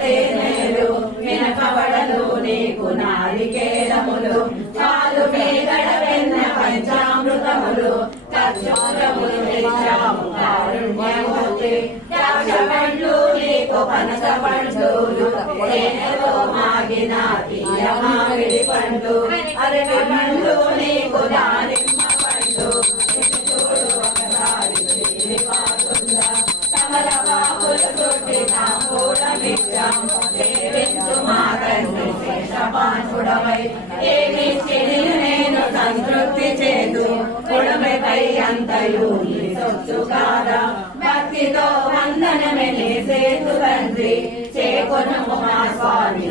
తేనెలు వెనకబడలు నీకు నారికేళములు చాలు మేగడ వెన్న పంచామృతములు ఖర్జూరములు తెచ్చాము కారుణ్యమూర్తి ద్రాక్షపండ్లు నీకు పనస పండ్లు తేనెలో మాగిన తీయ మామిడి పండ్లు అరటి పండ్లు నీకు దానిమ్మ పండ్లు చూడు ఒకసారి శ్రీనివాసుందా కమలబాబులు చుట్టి తాంబూలమిచ్చాం సేవించు మా తండ్రి శేషపానుడవై ఏమి చెడిని నేను సంతృప్తి చేదు కుడమిపై అంతయు నీ సొచ్చు కాదా భక్తితో వందనమే నీ సేతు తండ్రి చేకొను మా స్వామి